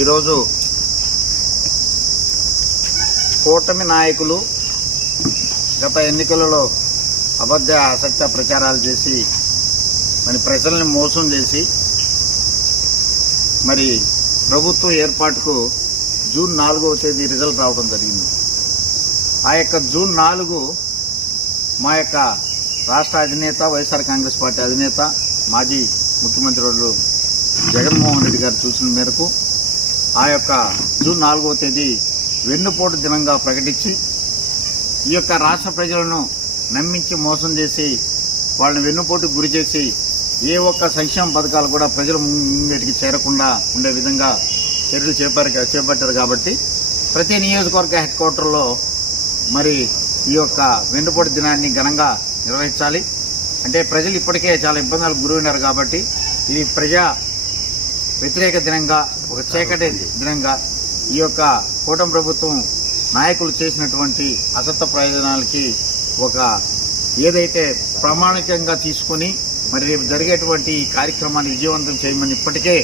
ఈరోజు కూటమి నాయకులు గత ఎన్నికలలో అబద్ధ అసత్య ప్రచారాలు చేసి మరి ప్రజల్ని మోసం చేసి మరి ప్రభుత్వం ఏర్పాటుకు జూన్ నాలుగవ తేదీ రిజల్ట్ రావడం జరిగింది ఆ యొక్క జూన్ నాలుగు మా యొక్క రాష్ట్ర అధినేత వైఎస్ఆర్ కాంగ్రెస్ పార్టీ అధినేత మాజీ ముఖ్యమంత్రి జగన్మోహన్ రెడ్డి గారు చూసిన మేరకు ఆ యొక్క జూన్ నాలుగవ తేదీ వెన్నుపోటు దినంగా ప్రకటించి ఈ యొక్క రాష్ట్ర ప్రజలను నమ్మించి మోసం చేసి వాళ్ళని వెన్నుపోటుకు గురి చేసి ఏ ఒక్క సంక్షేమ పథకాలు కూడా ప్రజలు ముంగిటికి చేరకుండా ఉండే విధంగా చర్యలు చేపారు చేపట్టారు కాబట్టి ప్రతి నియోజకవర్గ హెడ్ క్వార్టర్లో మరి ఈ యొక్క వెన్నుపోటు దినాన్ని ఘనంగా నిర్వహించాలి అంటే ప్రజలు ఇప్పటికే చాలా ఇబ్బందులకు గురైనారు కాబట్టి ఇది ప్రజా వ్యతిరేక దినంగా ఒక చీకటి దినంగా ఈ యొక్క కూటమి ప్రభుత్వం నాయకులు చేసినటువంటి అసత్త ప్రయోజనాలకి ఒక ఏదైతే ప్రామాణికంగా తీసుకొని మరి రేపు జరిగేటువంటి ఈ కార్యక్రమాన్ని విజయవంతం చేయమని ఇప్పటికే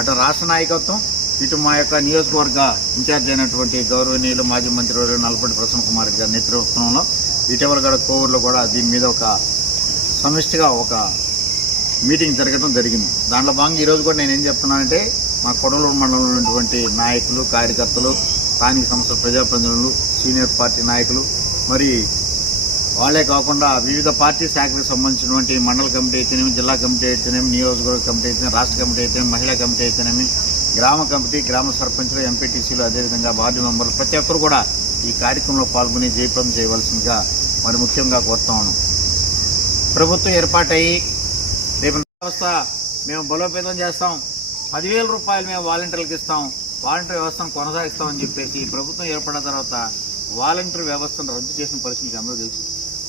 అటు రాష్ట్ర నాయకత్వం ఇటు మా యొక్క నియోజకవర్గ ఇన్ఛార్జ్ అయినటువంటి గౌరవనీయులు మాజీ మంత్రివర్యులు నల్పటి ప్రసన్న కుమార్ రెడ్డి గారి నేతృత్వంలో ఇటీవల గడ కోవూరులో కూడా దీని మీద ఒక సమిష్టిగా ఒక మీటింగ్ జరగడం జరిగింది దాంట్లో భాగంగా ఈరోజు కూడా నేను ఏం చెప్తున్నానంటే మా కొడలూరు మండలంలో ఉన్నటువంటి నాయకులు కార్యకర్తలు స్థానిక సంస్థల ప్రజాప్రతినిధులు సీనియర్ పార్టీ నాయకులు మరి వాళ్ళే కాకుండా వివిధ పార్టీ శాఖలకు సంబంధించినటువంటి మండల కమిటీ అయితేనేమి జిల్లా కమిటీ అయితేనేమి నియోజకవర్గ కమిటీ అయితేనేమి రాష్ట్ర కమిటీ అయితేనేమి మహిళా కమిటీ అయితేనేమి గ్రామ కమిటీ గ్రామ సర్పంచులు ఎంపీటీసీలు అదేవిధంగా వార్డు మెంబర్లు ప్రతి ఒక్కరు కూడా ఈ కార్యక్రమంలో పాల్గొని జయప్రదం చేయవలసిందిగా మరి ముఖ్యంగా కోరుతా ఉన్నాం ప్రభుత్వం ఏర్పాటయ్యి రేపు వ్యవస్థ మేము బలోపేతం చేస్తాం పదివేల రూపాయలు మేము వాలంటీర్లకు ఇస్తాం వాలంటీర్ వ్యవస్థను కొనసాగిస్తామని చెప్పేసి ప్రభుత్వం ఏర్పడిన తర్వాత వాలంటీర్ వ్యవస్థను రద్దు చేసిన పరిస్థితి అందరూ తెలుసు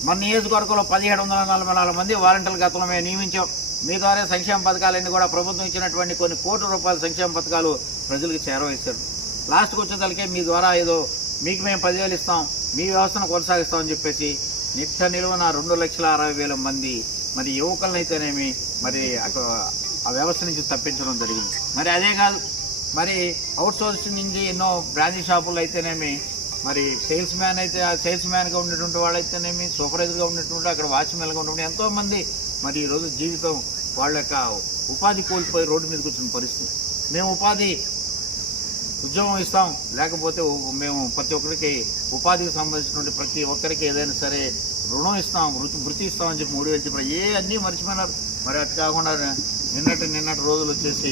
మన నియోజకవర్గంలో పదిహేడు వందల నలభై నాలుగు మంది వాలంటీర్ గతంలో మేము నియమించాం మీ ద్వారా సంక్షేమ పథకాలన్నీ కూడా ప్రభుత్వం ఇచ్చినటువంటి కొన్ని కోట్ల రూపాయల సంక్షేమ పథకాలు ప్రజలకు చేరవేశారు లాస్ట్కి వచ్చేసరికి మీ ద్వారా ఏదో మీకు మేము పదివేలు ఇస్తాం మీ వ్యవస్థను కొనసాగిస్తామని చెప్పేసి నిత్య నిల్వన రెండు లక్షల అరవై వేల మంది మరి యువకులనైతేనేమి మరి అక్కడ ఆ వ్యవస్థ నుంచి తప్పించడం జరిగింది మరి అదే కాదు మరి అవుట్ సోర్స్ నుంచి ఎన్నో బ్రాంచ్ షాపులు అయితేనేమి మరి సేల్స్ మ్యాన్ అయితే ఆ సేల్స్ మ్యాన్గా ఉండేటువంటి వాళ్ళైతేనేమి సూపర్వైజర్గా ఉండేటువంటి అక్కడ వాచ్మెన్గా ఉండేటువంటి ఎంతోమంది మరి ఈరోజు జీవితం వాళ్ళ యొక్క ఉపాధి కోల్పోయి రోడ్డు మీద వచ్చిన పరిస్థితి మేము ఉపాధి ఉద్యోగం ఇస్తాం లేకపోతే మేము ప్రతి ఒక్కరికి ఉపాధికి సంబంధించినటువంటి ప్రతి ఒక్కరికి ఏదైనా సరే రుణం ఇస్తాం వృత్తి ఇస్తామని చెప్పి మూడు వేలు చెప్పిన ఏ అన్నీ మర్చిపోయినారు మరి అట్లా కాకుండా నిన్నటి నిన్నటి రోజులు వచ్చేసి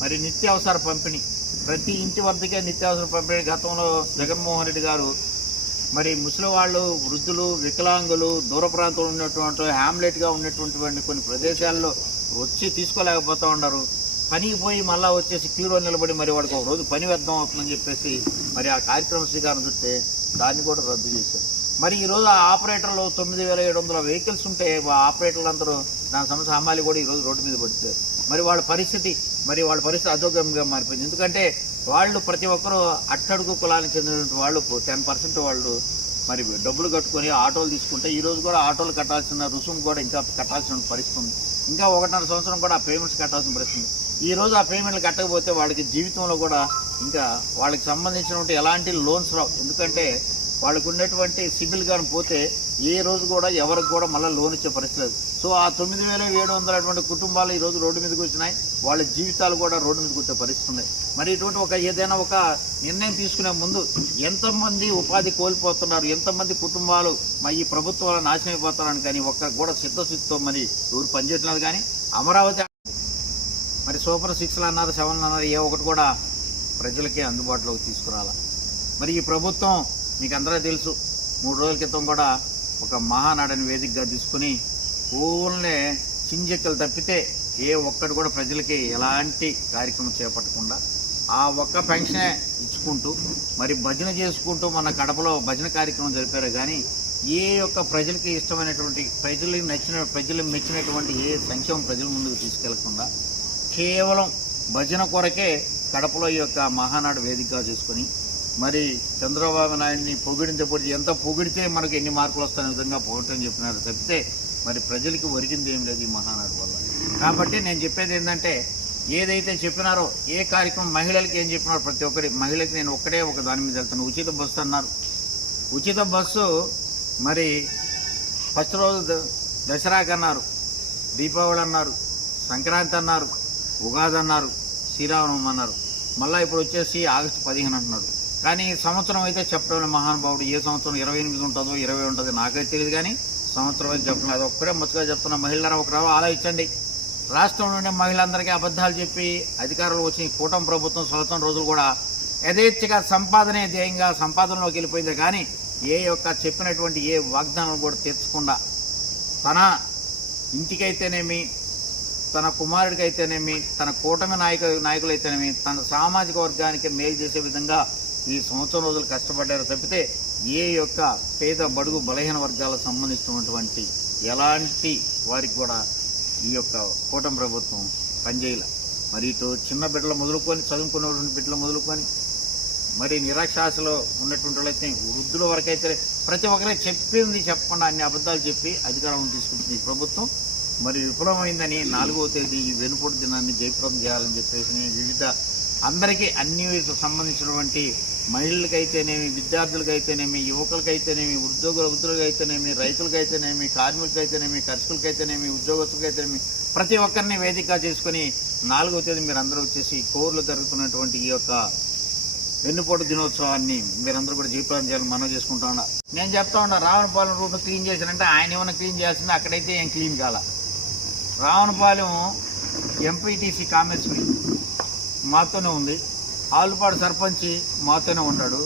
మరి నిత్యావసర పంపిణీ ప్రతి ఇంటి వద్దకే నిత్యావసర పంపిణీ గతంలో జగన్మోహన్ రెడ్డి గారు మరి ముసలి వాళ్ళు వృద్ధులు వికలాంగులు దూర ప్రాంతంలో ఉన్నటువంటి హ్యామ్లెట్గా ఉన్నటువంటి కొన్ని ప్రదేశాల్లో వచ్చి తీసుకోలేకపోతూ ఉన్నారు పనికి పోయి మళ్ళీ వచ్చేసి క్యూలో నిలబడి మరి వాడికి ఒక రోజు పని వ్యర్థం అవుతుందని చెప్పేసి మరి ఆ కార్యక్రమ శ్రీకారం చుట్టే దాన్ని కూడా రద్దు చేశారు మరి ఈరోజు ఆ ఆపరేటర్లు తొమ్మిది వేల ఏడు వందల వెహికల్స్ ఉంటే ఆపరేటర్లు అందరూ నా సంవత్సరాల అమ్మాయిలు కూడా ఈరోజు రోడ్డు మీద పడితే మరి వాళ్ళ పరిస్థితి మరి వాళ్ళ పరిస్థితి అదోగ్యంగా మారిపోయింది ఎందుకంటే వాళ్ళు ప్రతి ఒక్కరూ అట్టడుగు కులానికి చెందినటువంటి వాళ్ళు టెన్ పర్సెంట్ వాళ్ళు మరి డబ్బులు కట్టుకొని ఆటోలు తీసుకుంటే ఈరోజు కూడా ఆటోలు కట్టాల్సిన రుసుము కూడా ఇంకా కట్టాల్సిన పరిస్థితి ఉంది ఇంకా ఒకటిన్నర సంవత్సరం కూడా ఆ పేమెంట్స్ కట్టాల్సిన పరిస్థితి ఈ రోజు ఆ పేమెంట్లు కట్టకపోతే వాళ్ళకి జీవితంలో కూడా ఇంకా వాళ్ళకి సంబంధించినటువంటి ఎలాంటి లోన్స్ రావు ఎందుకంటే వాళ్ళకు ఉన్నటువంటి సిబిల్ కానీ పోతే ఏ రోజు కూడా ఎవరికి కూడా మళ్ళీ లోన్ ఇచ్చే పరిస్థితి లేదు సో ఆ తొమ్మిది వేల ఏడు వందల అటువంటి కుటుంబాలు ఈరోజు రోడ్డు మీదకి వచ్చినాయి వాళ్ళ జీవితాలు కూడా రోడ్డు మీదకి వచ్చే పరిస్థితి ఉన్నాయి మరి ఇటువంటి ఒక ఏదైనా ఒక నిర్ణయం తీసుకునే ముందు ఎంతమంది ఉపాధి కోల్పోతున్నారు ఎంతమంది కుటుంబాలు మరి ఈ ప్రభుత్వాలు నాశనం అయిపోతున్నారని కానీ ఒక్క కూడా చిత్తశుద్ధితో మరి ఎవరు పనిచేయట్లేదు కానీ అమరావతి మరి సూపర్ సిక్స్లు అన్నారు సెవెన్లు అన్నారు ఏ ఒకటి కూడా ప్రజలకే అందుబాటులోకి తీసుకురాల మరి ఈ ప్రభుత్వం మీకు అందరూ తెలుసు మూడు రోజుల క్రితం కూడా ఒక మహానాడని వేదికగా తీసుకుని ఓన్లే చింజెక్కలు తప్పితే ఏ ఒక్కటి కూడా ప్రజలకి ఎలాంటి కార్యక్రమం చేపట్టకుండా ఆ ఒక్క పెన్షనే ఇచ్చుకుంటూ మరి భజన చేసుకుంటూ మన కడపలో భజన కార్యక్రమం జరిపారు కానీ ఏ ఒక్క ప్రజలకి ఇష్టమైనటువంటి ప్రజలకి నచ్చిన ప్రజలకు మెచ్చినటువంటి ఏ సంక్షేమం ప్రజల ముందుకు తీసుకెళ్లకుండా కేవలం భజన కొరకే కడపలో ఈ యొక్క మహానాడు వేదికగా చేసుకొని మరి చంద్రబాబు నాయుడిని పొగిడించబడి ఎంత పొగిడితే మనకు ఎన్ని మార్కులు వస్తాయనే విధంగా పోవటం చెప్పినారు తప్పితే మరి ప్రజలకి ఒరిగింది ఏం లేదు ఈ మహానాడు వల్ల కాబట్టి నేను చెప్పేది ఏంటంటే ఏదైతే చెప్పినారో ఏ కార్యక్రమం మహిళలకి ఏం చెప్పినారో ప్రతి ఒక్కరి మహిళకి నేను ఒక్కడే ఒక దాని మీద వెళ్తాను ఉచిత బస్సు అన్నారు ఉచిత బస్సు మరి ఫస్ట్ రోజు దసరాకి అన్నారు దీపావళి అన్నారు సంక్రాంతి అన్నారు ఉగాది అన్నారు శ్రీరామనవమి అన్నారు మళ్ళీ ఇప్పుడు వచ్చేసి ఆగస్టు పదిహేను అంటున్నారు కానీ సంవత్సరం అయితే చెప్పడం మహానుభావుడు ఏ సంవత్సరం ఇరవై ఎనిమిది ఉంటుందో ఇరవై ఉంటుందో నాకైతే తెలియదు కానీ సంవత్సరం అయితే చెప్పడం అది ఒక్కడే ముచ్చగా చెప్తున్న ఒక ఒకరావు ఆలోచించండి రాష్ట్రంలో ఉండే మహిళలందరికీ అబద్ధాలు చెప్పి అధికారులు వచ్చిన కూటమి ప్రభుత్వం సంవత్సరం రోజులు కూడా యథేచ్ఛగా సంపాదనే ధ్యేయంగా సంపాదనలోకి వెళ్ళిపోయింది కానీ ఏ యొక్క చెప్పినటువంటి ఏ వాగ్దానం కూడా తెచ్చకుండా తన ఇంటికైతేనేమి తన కుమారుడికైతేనేమి తన కూటమి నాయక నాయకులైతేనేమి తన సామాజిక వర్గానికి మేలు చేసే విధంగా ఈ సంవత్సరం రోజులు కష్టపడ్డారు తప్పితే ఏ యొక్క పేద బడుగు బలహీన వర్గాలకు సంబంధించినటువంటి ఎలాంటి వారికి కూడా ఈ యొక్క కూటమి ప్రభుత్వం పనిచేయలే మరి ఇటు చిన్న బిడ్డలు మొదలుకొని చదువుకున్నటువంటి బిడ్డలు మొదలుకొని మరి నిరాక్షాసలో ఉన్నటువంటి వాళ్ళైతే వృద్ధుల వరకైతే ప్రతి ఒక్కరే చెప్పింది చెప్పకుండా అన్ని అబద్ధాలు చెప్పి అధికారం తీసుకుంటుంది ప్రభుత్వం మరి విఫలమైందని నాలుగవ తేదీ ఈ వెనుపూడి దినాన్ని జయప్రదం చేయాలని చెప్పేసి వివిధ అందరికీ అన్ని సంబంధించినటువంటి మహిళలకైతేనేమి విద్యార్థులకైతేనేమి యువకులకైతేనేమి ఉద్యోగుల వృద్ధులకైతేనేమి రైతులకైతేనేమి కార్మికులకైతేనేమి ఖర్చులకైతేనేమి ఉద్యోగస్తులకైతేనేమి ప్రతి ఒక్కరిని వేదిక చేసుకుని నాలుగవ తేదీ మీరు అందరూ వచ్చేసి కోర్లు జరుగుతున్నటువంటి ఈ యొక్క వెన్నుపోటు దినోత్సవాన్ని మీరందరూ కూడా జీవితం చేయాలని మనం చేసుకుంటా ఉన్నా నేను చెప్తా ఉన్నా రావణపాలెం రూట్ను క్లీన్ చేశానంటే ఆయన ఏమైనా క్లీన్ చేయాల్సింది అక్కడైతే ఏం క్లీన్ కాల రావణపాలెం ఎంపీటీసీ కామెస్ మాతోనే ఉంది ఆలుపాడు సర్పంచ్ మాతోనే ఉన్నాడు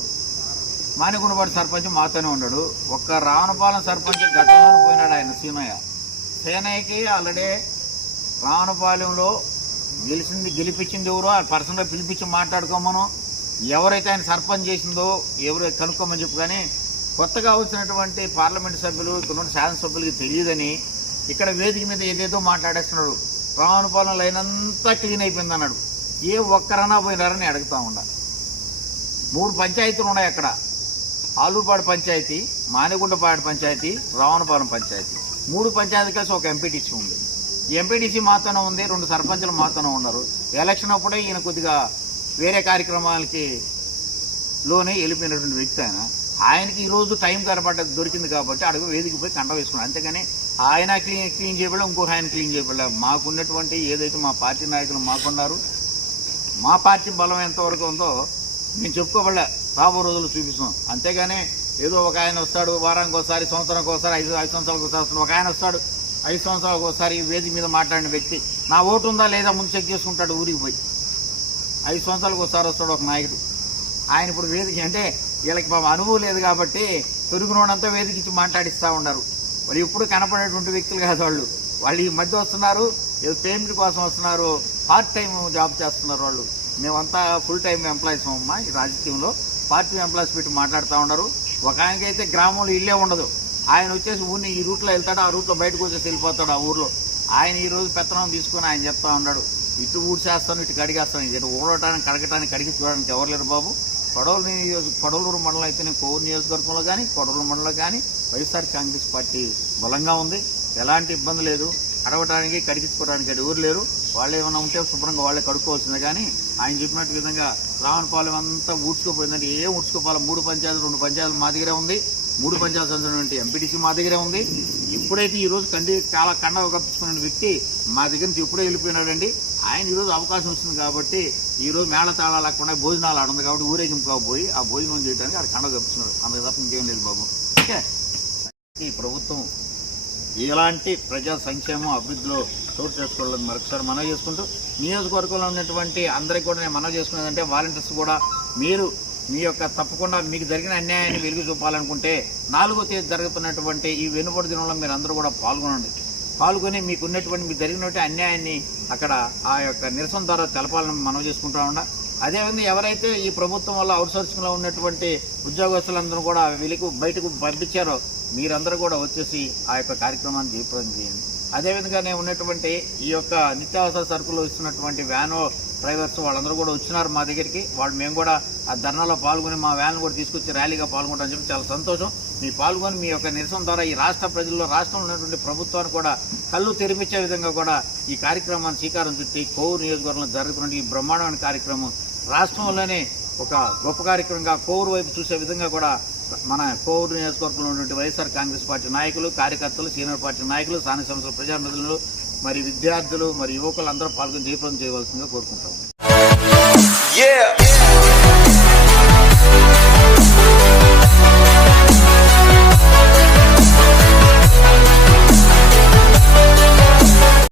మానిగుండపాడు సర్పంచ్ మాతోనే ఉన్నాడు ఒక్క రావణపాలెం సర్పంచ్ గతంలో పోయినాడు ఆయన సీనయ్య సీనయ్యకి ఆల్రెడీ రావణపాలెంలో గెలిచింది గెలిపించింది ఎవరో ఆ పర్సన్లో పిలిపించి మాట్లాడుకోమను ఎవరైతే ఆయన సర్పంచ్ చేసిందో ఎవరు కనుక్కోమని చెప్పు కానీ కొత్తగా వచ్చినటువంటి పార్లమెంటు సభ్యులు ఇక్కడ శాసనసభ్యులకి తెలియదని ఇక్కడ వేదిక మీద ఏదేదో మాట్లాడేస్తున్నాడు రావణపాలెం లైన్ అంతా క్లీన్ అయిపోయింది అన్నాడు ఏ ఒక్కరన్నా పోయినారని అడుగుతూ ఉండాలి మూడు పంచాయతీలు ఉన్నాయి అక్కడ ఆలూపాడు పంచాయతీ మానిగుండపాడు పంచాయతీ రావణపాలెం పంచాయతీ మూడు పంచాయతీ కలిసి ఒక ఎంపీటీసీ ఉంది ఎంపీటీసీ మాత్రమే ఉంది రెండు సర్పంచులు మాత్రమే ఉన్నారు ఎలక్షన్ అప్పుడే ఈయన కొద్దిగా వేరే కార్యక్రమాలకి లోనే వెళ్ళిపోయినటువంటి వ్యక్తి ఆయన ఆయనకి ఈరోజు టైం కనబడ్డ దొరికింది కాబట్టి అడుగు వేదిక పోయి కంట వేసుకున్నాడు అంతేగాని ఆయన క్లీన్ క్లీన్ చేయబడ ఇంకొక ఆయన క్లీన్ చేయబడ మాకున్నటువంటి ఏదైతే మా పార్టీ నాయకులు మాకున్నారు మా పార్టీ బలం ఎంతవరకు ఉందో మేము చెప్పుకోబడలే రాబో రోజులు చూపిస్తాం అంతేగాని ఏదో ఒక ఆయన వస్తాడు వారానికి ఒకసారి సంవత్సరానికి ఒకసారి ఐదు ఐదు సంవత్సరాలకు ఒకసారి ఒక ఆయన వస్తాడు ఐదు సంవత్సరాలకు ఒకసారి వేదిక మీద మాట్లాడిన వ్యక్తి నా ఓటు ఉందా లేదా ముందు చెక్ చేసుకుంటాడు ఊరికి పోయి ఐదు సంవత్సరాలకు ఒకసారి వస్తాడు ఒక నాయకుడు ఆయన ఇప్పుడు వేదిక అంటే వీళ్ళకి మా అనుభవం లేదు కాబట్టి తొరుగునోడంతా వేదికించి మాట్లాడిస్తూ ఉన్నారు వాళ్ళు ఎప్పుడు కనపడేటువంటి వ్యక్తులు కాదు వాళ్ళు వాళ్ళు ఈ మధ్య వస్తున్నారు ఏదో పేమెంట్ కోసం వస్తున్నారు పార్ట్ టైం జాబ్ చేస్తున్నారు వాళ్ళు మేమంతా ఫుల్ టైం ఎంప్లాయీస్ అమ్మా ఈ రాజకీయంలో పార్టీ ఎంప్లాయీస్ పెట్టి మాట్లాడుతూ ఉన్నారు ఒక ఆయనకైతే గ్రామంలో ఇల్లే ఉండదు ఆయన వచ్చేసి ఊరిని ఈ రూట్లో వెళ్తాడు ఆ రూట్లో బయటకు వచ్చేసి వెళ్ళిపోతాడు ఆ ఊర్లో ఆయన ఈరోజు పెత్తనం తీసుకొని ఆయన చెప్తా ఉన్నాడు ఇటు ఊడ్చేస్తాను ఇటు కడిగేస్తాను ఇటు ఊడటానికి కడగటానికి కడిగి చూడడానికి ఎవరు లేరు బాబు కొడవలి నియోజక పడవలూరు మండలం నేను కోవూరు నియోజకవర్గంలో కానీ కొడవలూరు మండలం కానీ వైఎస్ఆర్ కాంగ్రెస్ పార్టీ బలంగా ఉంది ఎలాంటి ఇబ్బంది లేదు అడవటానికి కడిగించుకోవడానికి ఊరు లేరు వాళ్ళు ఏమైనా ఉంటే శుభ్రంగా వాళ్ళే కడుక్కోవాల్సిందే కానీ ఆయన చెప్పినట్టు విధంగా రావణపాలెం అంతా ఊడ్చుకోపోయిందంటే ఏం ఊడ్చుకోపాలి మూడు పంచాయతీలు రెండు పంచాయతీలు మా దగ్గరే ఉంది మూడు పంచాయతీ సంబంధించిన ఎంపీటీసీ మా దగ్గరే ఉంది ఇప్పుడైతే ఈరోజు కండి చాలా కండ కప్పించుకున్న వ్యక్తి మా దగ్గర నుంచి ఎప్పుడే వెళ్ళిపోయినాడండి ఆయన ఈరోజు అవకాశం వస్తుంది కాబట్టి ఈరోజు మేళ తాళా లేకుండా భోజనాలు ఆడుంది కాబట్టి ఊరేగింపు కాబోయి ఆ భోజనం చేయడానికి అక్కడ కండ కప్పించుకున్నాడు అందుకు తప్ప ఇంకేం లేదు బాబు ఓకే ఈ ప్రభుత్వం ఇలాంటి ప్రజా సంక్షేమం అభివృద్ధిలో చోటు చేసుకోవడం మరొకసారి మనవి చేసుకుంటూ నియోజకవర్గంలో ఉన్నటువంటి అందరికీ కూడా నేను మనవి చేసుకునేదంటే వాలంటీర్స్ కూడా మీరు మీ యొక్క తప్పకుండా మీకు జరిగిన అన్యాయాన్ని వెలుగు చూపాలనుకుంటే నాలుగో తేదీ జరుగుతున్నటువంటి ఈ వెనుబడి దినంలో మీరు అందరూ కూడా పాల్గొనండి పాల్గొని మీకు ఉన్నటువంటి మీకు జరిగినటువంటి అన్యాయాన్ని అక్కడ ఆ యొక్క నిరసన ద్వారా తెలపాలని మనం చేసుకుంటా ఉండ అదేవిధంగా ఎవరైతే ఈ ప్రభుత్వం వల్ల అవుట్సోర్సింగ్లో ఉన్నటువంటి ఉద్యోగస్తులందరూ కూడా వెలుగు బయటకు పంపించారో మీరందరూ కూడా వచ్చేసి ఆ యొక్క కార్యక్రమాన్ని దీపం చేయండి అదేవిధంగానే ఉన్నటువంటి ఈ యొక్క నిత్యావసర సరుకులు ఇస్తున్నటువంటి వ్యాను డ్రైవర్స్ వాళ్ళందరూ కూడా వచ్చినారు మా దగ్గరికి వాళ్ళు మేము కూడా ఆ ధర్నాలో పాల్గొని మా వ్యాన్ కూడా తీసుకొచ్చి ర్యాలీగా పాల్గొంటామని చెప్పి చాలా సంతోషం మీ పాల్గొని మీ యొక్క నిరసన ద్వారా ఈ రాష్ట్ర ప్రజల్లో రాష్ట్రంలో ఉన్నటువంటి ప్రభుత్వాన్ని కూడా కళ్ళు తెరిమిచ్చే విధంగా కూడా ఈ కార్యక్రమాన్ని శ్రీకారం చుట్టి కోవూరు నియోజకవర్గంలో జరుగుతున్న ఈ బ్రహ్మాండమైన కార్యక్రమం రాష్ట్రంలోనే ఒక గొప్ప కార్యక్రమంగా కోవూరు వైపు చూసే విధంగా కూడా మన కోవిడ్ నియోజకవర్గంలో ఉన్నటువంటి వైఎస్ఆర్ కాంగ్రెస్ పార్టీ నాయకులు కార్యకర్తలు సీనియర్ పార్టీ నాయకులు స్థానిక సంస్థల ప్రజాప్రతినిధులు మరి విద్యార్థులు మరి యువకులు అందరూ పాల్గొని దీపం చేయవలసిందిగా కోరుకుంటాం